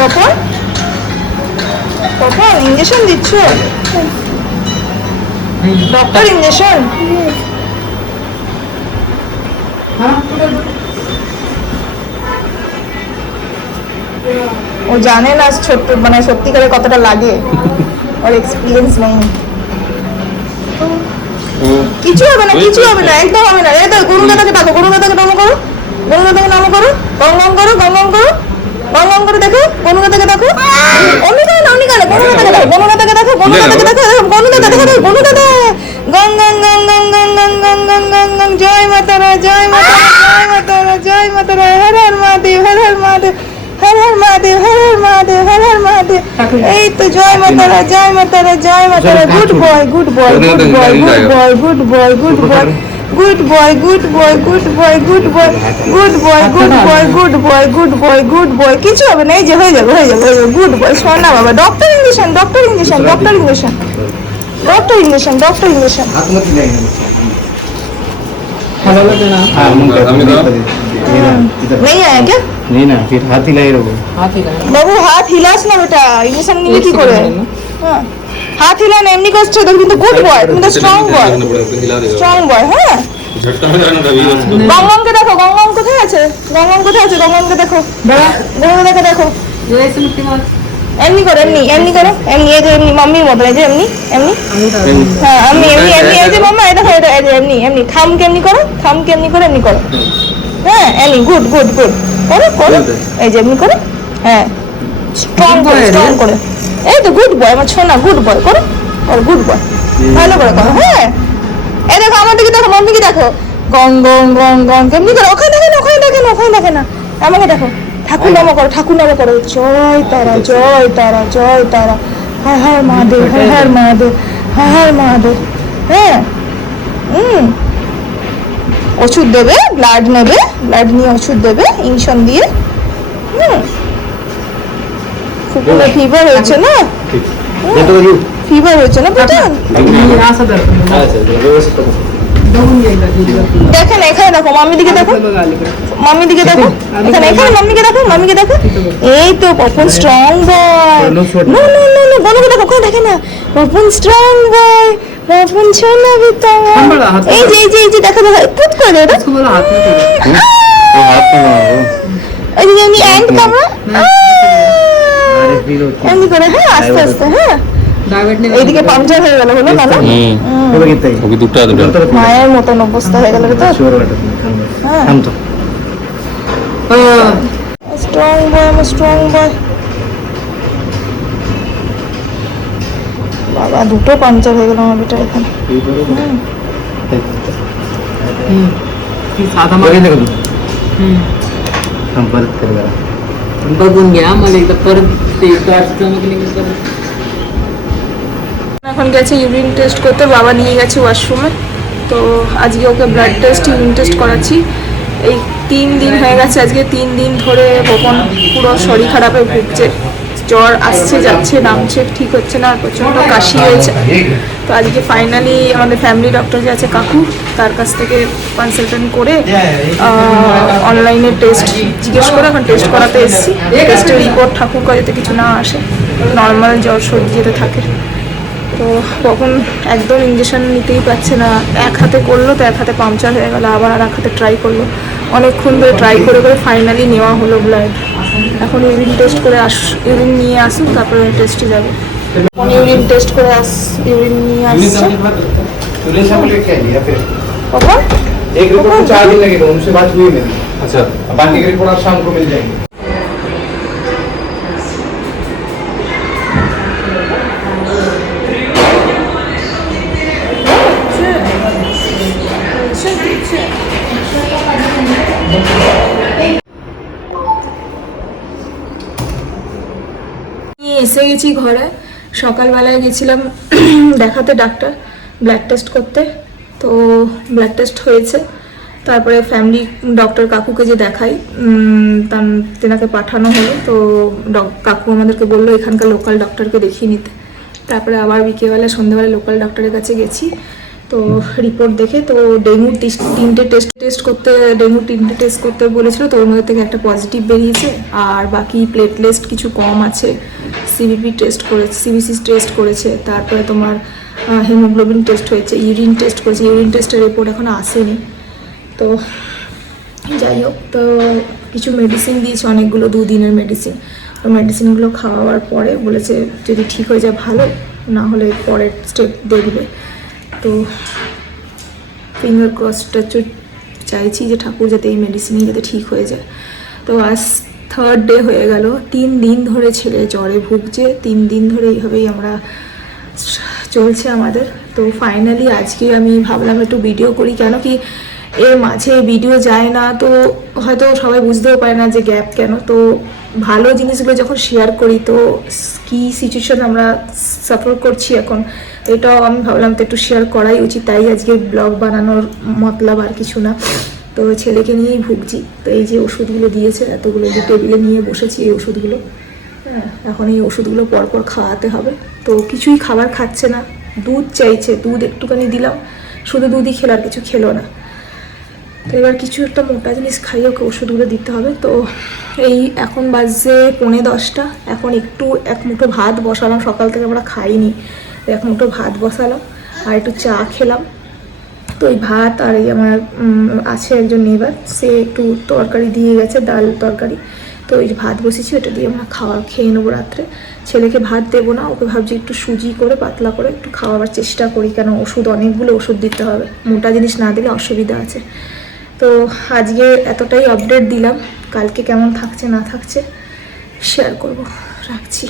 কখন কখন ইঞ্জেকশন দিচ্ছ? Doctor injection? ও জানে না ছোট্ট মানে সত্যিকারে কতটা লাগে, ওর এক্সপিরিয়েন্স নেই। কিছু হবে না, কিছু হবে না, একদম হবে না। এই তো গরুদাদাকে ডাকো, গরুদাদাকে নামো করো, গরুদাদাকে নামো করো, গং গং করো, গং গং করো, গং গং করে দেখো, গরুদাদাকে দেখো। অন্য কেন অন্য কেন গরুদাদাকে দেখো, গরুদাদাকে দেখো, গরুদাদাকে দেখো, গরুদাদা দেখো, গরুদাদা গং গং গং গং গং গং গং গং গং গং। জয় মাতারা, জয় মাতারা, জয় মাতারা, জয় মাতারা। হর হর মহাদেব, হর হর মহাদেব, হর হর মহাদেব, হর হর মহাদেব, হর হর মহাদেব। এই তো জয় মাতারা, জয় মাতারা, জয় মাতারা। Good boy, good boy, good boy, good boy, good boy, good boy, good boy, good boy, good boy, good boy, good boy, good boy, good boy, good boy, good boy. কিছু হবে না, এই যে হয়ে যাবে, হয়ে যাবে, হয়ে যাবে। গুড বয়, সোনা বাবা। Doctor injection, doctor injection, doctor injection, doctor injection, doctor injection. नहीं आया क्या? नहीं ना, फिर हाथ हिलाए रहो। बाबू हाथ हिलास ना बेटा, इंजेक्शन নিয়ে কি করে? হ্যাঁ হাত হিলা না, এমনি করছো তো, কিন্তু গুড বয়, তুমি তো স্ট্রং বয়, স্ট্রং বয়। হ্যাঁ গঙ্গমকে দেখো, গঙ্গম কোথায় আছে, গঙ্গম কোথায় আছে, গঙ্গমকে দেখো, গঙ্গমকে দেখো। এমনি করো, এমনি এমনি করো, এমনি এই যে এমনি মাম্মির মতো, এই যে এমনি এমনি। হ্যাঁ আমি এমনি এমনি, এই যে মাম্মা এটা হয়, এটা এই যে এমনি এমনি। থামকে এমনি করো, থামকে এমনি করে, এমনি করো। হ্যাঁ এমনি, গুড গুড গুড, করো করো, এই যে এমনি করো। হ্যাঁ স্ট্রং করে, স্ট্রং করে। এই তো গুড বয় আমার ছোনা, গুড বয়, করো করো, গুড বয়, ভালো করে করো। হ্যাঁ এই দেখো আমার দিকে দেখো, মাম্মিকে দেখো, গং গং গং গং কেমনি করো। ওখানে দেখেন, ওখানে দেখেন, ওখানে দেখে না, আমাকে দেখো। ঠাকুর নামা করো, ঠাকুর নামা করো। জয় তারা, জয় তারা, জয় তারা। হর হর মহাদেব, হর হর মহাদেব, হর হর মহাদেব। হ্যাঁ ওষুধ দেবে, ব্লাড নেবে, ব্লাড নিয়ে ওষুধ দেবে ইনজেকশন দিয়ে। ফুকুলে ফিভার হয়েছে না, ফিভার হয়েছে না পুতুল। দেখেন এখানে দেখো, মাম্মি দিকে দেখো, মাম্মি দিকে দেখো, এখানে এখানে মাম্মিকে দেখো, মাম্মিকে দেখো। এই তো পপন স্ট্রং বয়। নো নো নো নো, বলকে দেখো, ওখানে দেখে না, পপন স্ট্রং বয়, পপন ছোনা বিতা। এই যে এই যে এই যে দেখো দেখো, পুত করে দাও এটা। এই যে এমনি এন্ড কামড়া, এমনি করে। হ্যাঁ আস্তে আস্তে। হ্যাঁ এইদিকে পাংচার হয়ে গেল, হলো না? মায়ের মতন অবস্থা হয়ে গেল তো। স্ট্রং বয়, আমার স্ট্রং বয়। বাবা দুটো পাংচার হয়ে গেল আমার বেটা এখানে। এখন গেছে ইউরিন টেস্ট করতে, বাবা নিয়ে গেছে ওয়াশরুমে। তো আজকে ওকে ব্লাড টেস্ট, ইউরিন টেস্ট করাচ্ছি। এই 3 দিন হয়ে গেছে, আজকে 3 দিন ধরে ভোপন পুরো শরীর খারাপে ভুগছে। জ্বর আসছে যাচ্ছে, নামছে, ঠিক হচ্ছে না, আর প্রচণ্ড কাশি হয়েছে। তো আজকে ফাইনালি আমাদের ফ্যামিলি ডক্টর যে আছে কাকু, তার কাছ থেকে কনসালটেন্ট করে অনলাইনে টেস্ট জিজ্ঞেস করে এখন টেস্ট করাতে এসেছি। টেস্টের রিপোর্ট ঠাকুর যাতে কিছু না আসে, নর্মাল জ্বর সর্দি যেতে থাকে। তো তখন একদম ইঞ্জেকশন নিতেই পারছে না, এক হাতে করলো তো এক হাতে পাংচার হয়ে গেল, আবার আর এক হাতে ট্রাই করলো, অনেকক্ষণ ধরে ট্রাই করে করে ফাইনালি নেওয়া হলো ব্লাড। এখন ইউরিন টেস্ট করে ইউরিন নিয়ে আসুক, তারপরে টেস্টে যাবে। ইউরিন টেস্ট করে ইউরিন নিয়ে আসছে। कब? एक रिपोर्ट को 4 दिन लगेगा, उनसे बात हुई मेरी। अच्छा, बाकी की रिपोर्ट आप शाम को मिल जाएंगे। এসে গেছি ঘরে। সকালবেলায় গেছিলাম দেখাতে ডাক্তার, ব্লাড টেস্ট করতে। তো ব্লাড টেস্ট হয়েছে, তারপরে ফ্যামিলি ডক্টর কাকুকে যে দেখাই তেনাকে পাঠানো হলো। তো কাকু আমাদেরকে বললো এখানকার লোকাল ডক্টরকে দেখিয়ে নিতে। তারপরে আবার বিকেলবেলা সন্ধ্যেবেলা লোকাল ডক্টরের কাছে গেছি, তো রিপোর্ট দেখে তো ডেঙ্গুর 3টে টেস্ট করতে বলেছিল, তো ওর মধ্যে থেকে একটা পজিটিভ বেরিয়েছে, আর বাকি প্লেটলেট কিছু কম আছে, সিবিসি টেস্ট করেছে, তারপরে তোমার হিমোগ্লোবিন টেস্ট হয়েছে, ইউরিন টেস্ট করেছে, ইউরিন টেস্টের রিপোর্ট এখনো আসেনি। তো যাই হোক, তো কিছু মেডিসিন দিয়েছে, অনেকগুলো 2 দিনের মেডিসিন। তো মেডিসিনগুলো খাওয়ার পরে বলেছে যদি ঠিক হয়ে যায় ভালো, না হলে পরের স্টেপ দেখবে। তো ফিঙ্গার ক্রসটা চাইছি যে ঠাকুর যাতে এই মেডিসিনই যাতে ঠিক হয়ে যায়। তো আজ 3rd ডে হয়ে গেল, 3 দিন ধরে ছেলে জ্বরে ভুগছে, 3 দিন ধরে এইভাবেই আমরা চলছে আমাদের। তো ফাইনালি আজকে আমি ভাবলাম একটু ভিডিও করি, কেন কি এর মাঝে ভিডিও যায় না, তো হয়তো সবাই বুঝতেও পারে না যে গ্যাপ কেন। তো ভালো জিনিসগুলো যখন শেয়ার করি, তো কী সিচুয়েশন আমরা সাফার করছি এখন, এটাও আমি ভাবলাম তো একটু শেয়ার করাই উচিত, তাই আজকে ব্লগ বানানোর মতলব, আর কিছু না। তো ছেলেকে নিয়েই ভুগছি। তো এই যে ওষুধগুলো দিয়েছে, এতগুলো যে টেবিলে নিয়ে বসেছি এই ওষুধগুলো, হ্যাঁ এখন এই ওষুধগুলো পরপর খাওয়াতে হবে। তো কিছুই খাবার খাচ্ছে না, দুধ চাইছে, দুধ একটুখানি দিলাম, শুধু দুধই খেলো, আর কিছু খেলো না। তো এবার কিছু একটা মোটা জিনিস খাইয়ে ওকে ওষুধগুলো দিতে হবে। তো এই এখন বাজে 9:45, এখন একটু 1 মুঠো ভাত বসালাম, সকাল থেকে আমরা খাইনি, 1 মুঠো ভাত বসালাম আর একটু চা খেলাম। তো এই ভাত আর এই আমার আছে একজন নেবার, সে একটু তরকারি দিয়ে গেছে, ডাল তরকারি। তো এই যে ভাত বসেছি, ওটা দিয়ে আমরা খেয়ে নেবো রাত্রে। ছেলেকে ভাত দেবো না, ওকে ভাবছি একটু সুজি করে পাতলা করে একটু খাওয়াবার চেষ্টা করি, কেন অনেকগুলো ওষুধ দিতে হবে, মোটা জিনিস না দিলে অসুবিধা আছে। তো আজকে এতটাই আপডেট দিলাম, কালকে কেমন থাকছে না থাকছে শেয়ার করব, রাখছি।